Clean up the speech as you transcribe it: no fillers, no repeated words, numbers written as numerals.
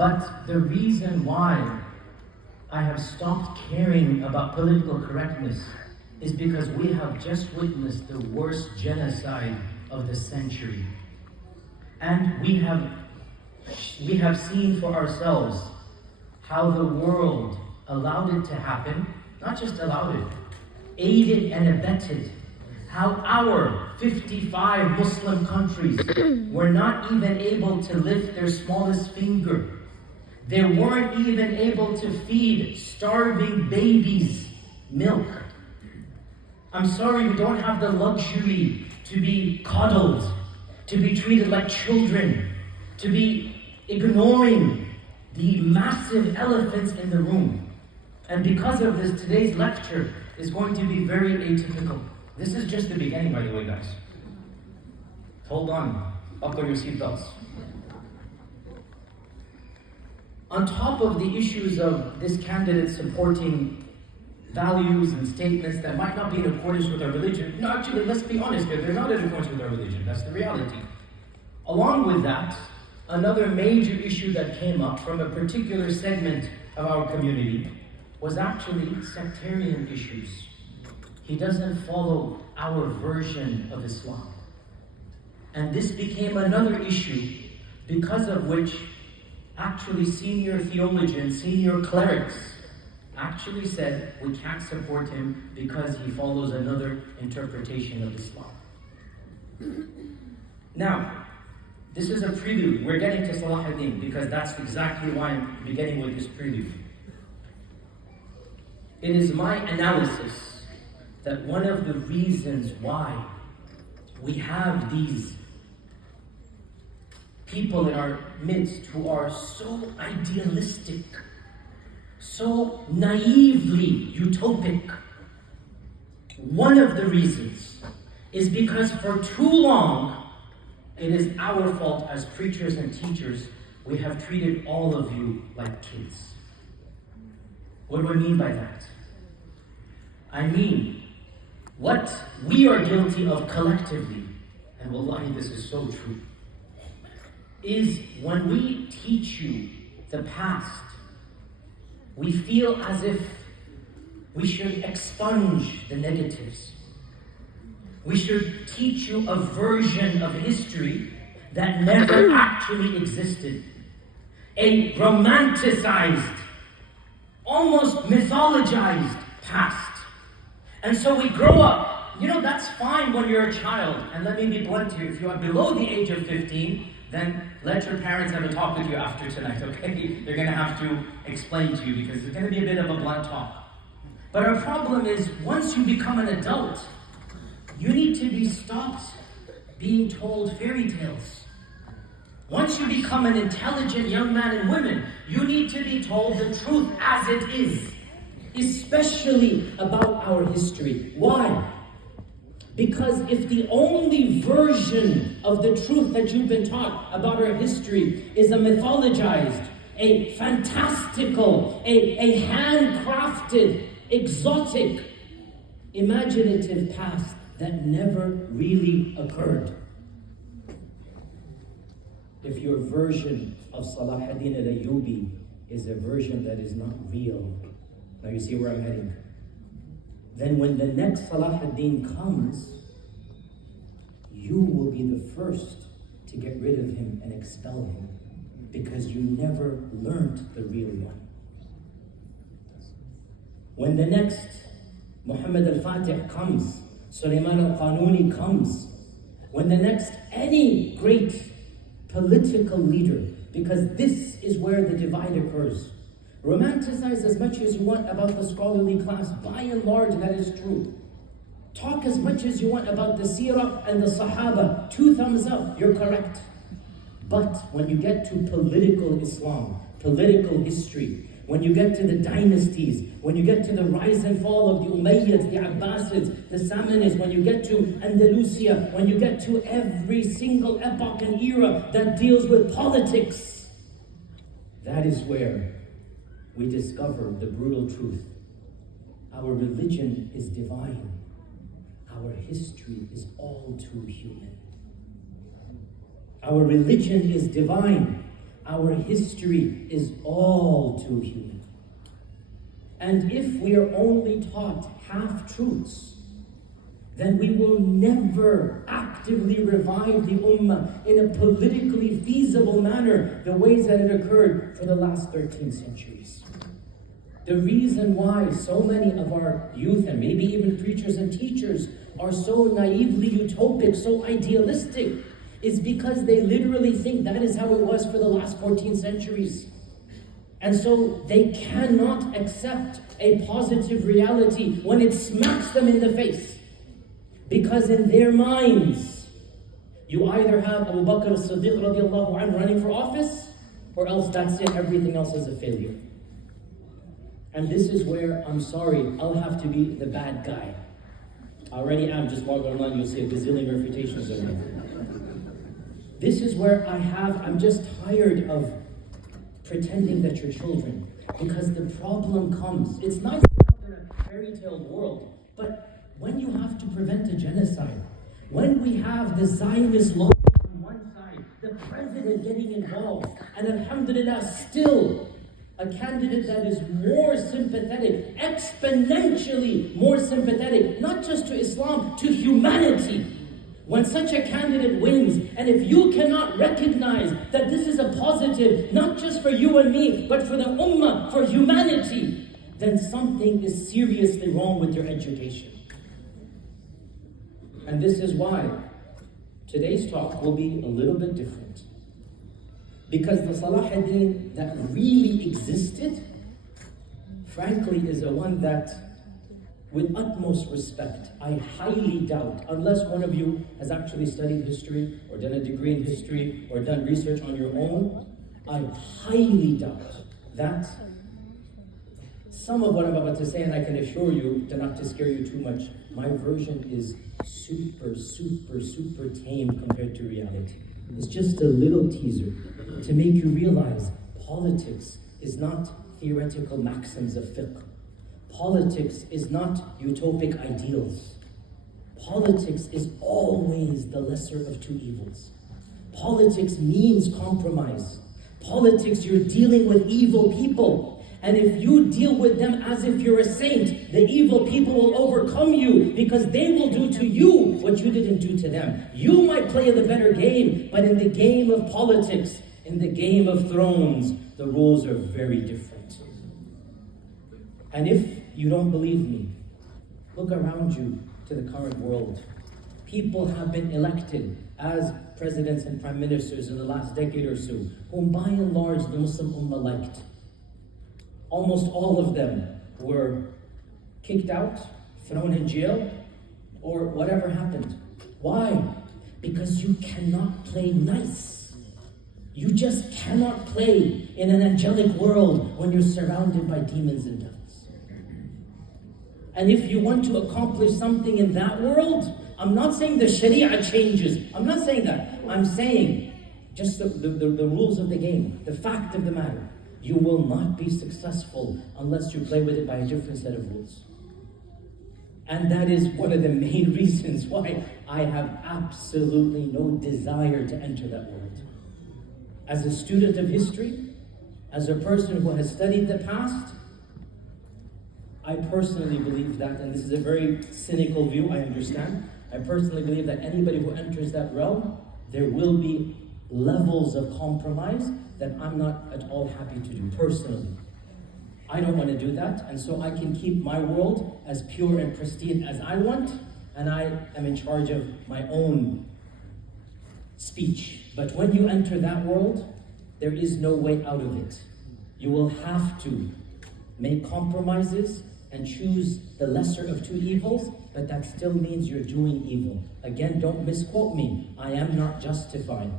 But the reason why I have stopped caring about political correctness is because we have just witnessed the worst genocide of the century. And we have seen for ourselves how the world allowed it to happen, not just allowed it, aided and abetted, how our 55 Muslim countries were not even able to lift their smallest finger. They weren't even able to feed starving babies milk. I'm sorry, we don't have the luxury to be coddled, to be treated like children, to be ignoring the massive elephants in the room. And because of this, today's lecture is going to be very atypical. This is just the beginning, by the way, guys. Hold on, buckle your seatbelts. On top of the issues of this candidate supporting values and statements that might not be in accordance with our religion, no, actually, let's be honest here, they're not in accordance with our religion, that's the reality. Along with that, another major issue that came up from a particular segment of our community was actually sectarian issues. He doesn't follow our version of Islam. And this became another issue because of which actually senior theologians, senior clerics actually said we can't support him because he follows another interpretation of Islam. Now, this is a prelude. We're getting to Salah ad-Din because that's exactly why I'm beginning with this prelude. It is my analysis that one of the reasons why we have these people in our midst who are so idealistic, so naively utopic, one of the reasons is because for too long, it is our fault as preachers and teachers, we have treated all of you like kids. What do I mean by that? I mean, what we are guilty of collectively, and wallahi this is so true, is when we teach you the past, we feel as if we should expunge the negatives. We should teach you a version of history that never actually existed. A romanticized, almost mythologized past. And so we grow up. You know, that's fine when you're a child. And let me be blunt here. If you are below the age of 15, then let your parents have a talk with you after tonight, okay? They're going to have to explain to you because it's going to be a bit of a blunt talk. But our problem is, once you become an adult, you need to be stopped being told fairy tales. Once you become an intelligent young man and woman, you need to be told the truth as it is, especially about our history. Why? Because if the only version of the truth that you've been taught about our history is a mythologized, a fantastical, a handcrafted, exotic, imaginative past that never really occurred. If your version of Salah ad-Din al-Ayyubi is a version that is not real, now you see where I'm heading, then when the next Salah ad-Din comes, you will be the first to get rid of him and expel him because you never learned the real one. When the next Muhammad al-Fatih comes, Sulaiman al-Qanuni comes, when the next any great political leader, because this is where the divide occurs. Romanticize as much as you want about the scholarly class. By and large, that is true. Talk as much as you want about the seerah and the sahaba. 2 thumbs up, you're correct. But when you get to political Islam, political history, when you get to the dynasties, when you get to the rise and fall of the Umayyads, the Abbasids, the Samanids, when you get to Andalusia, when you get to every single epoch and era that deals with politics, that is where we discover the brutal truth. Our religion is divine. Our history is all too human. Our religion is divine. Our history is all too human. And if we are only taught half-truths, then we will never actively revive the ummah in a politically feasible manner, the ways that it occurred for the last 13 centuries. The reason why so many of our youth, and maybe even preachers and teachers, are so naively utopic, so idealistic, is because they literally think that is how it was for the last 14 centuries. And so they cannot accept a positive reality when it smacks them in the face. Because in their minds, you either have Abu Bakr as-Siddiq radiallahu anhu running for office, or else that's it, everything else is a failure. And this is where, I'm sorry, I'll have to be the bad guy. I already am, just log online, you'll see a gazillion refutations of me. This is where I'm just tired of pretending that you're children. Because the problem comes, it's nice to live in a fairy tale world, but when you have to prevent a genocide, when we have the Zionist lobby on one side, the president getting involved, and alhamdulillah still a candidate that is more sympathetic, exponentially more sympathetic, not just to Islam, to humanity. When such a candidate wins, and if you cannot recognize that this is a positive, not just for you and me, but for the ummah, for humanity, then something is seriously wrong with your education. And this is why today's talk will be a little bit different. Because the Salah ad-Din that really existed, frankly, is the one that, with utmost respect, I highly doubt, unless one of you has actually studied history, or done a degree in history, or done research on your own, I highly doubt that some of what I'm about to say, and I can assure you, not to scare you too much, my version is super, super, super tame compared to reality. It's just a little teaser to make you realize politics is not theoretical maxims of fiqh. Politics is not utopic ideals. Politics is always the lesser of two evils. Politics means compromise. Politics, you're dealing with evil people. And if you deal with them as if you're a saint, the evil people will overcome you because they will do to you what you didn't do to them. You might play the better game, but in the game of politics, in the game of thrones, the rules are very different. And if you don't believe me, look around you to the current world. People have been elected as presidents and prime ministers in the last decade or so, whom by and large the Muslim Ummah liked. Almost all of them were kicked out, thrown in jail, or whatever happened. Why? Because you cannot play nice. You just cannot play in an angelic world when you're surrounded by demons and devils. And if you want to accomplish something in that world, I'm not saying the Sharia changes. I'm not saying that. I'm saying just the rules of the game, the fact of the matter. You will not be successful unless you play with it by a different set of rules. And that is one of the main reasons why I have absolutely no desire to enter that world. As a student of history, as a person who has studied the past, I personally believe that, and this is a very cynical view, I understand. I personally believe that anybody who enters that realm, there will be levels of compromise that I'm not at all happy to do, personally. I don't want to do that, and so I can keep my world as pure and pristine as I want, and I am in charge of my own speech. But when you enter that world, there is no way out of it. You will have to make compromises and choose the lesser of two evils, but that still means you're doing evil. Again, don't misquote me. I am not justifying.